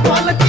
I call it.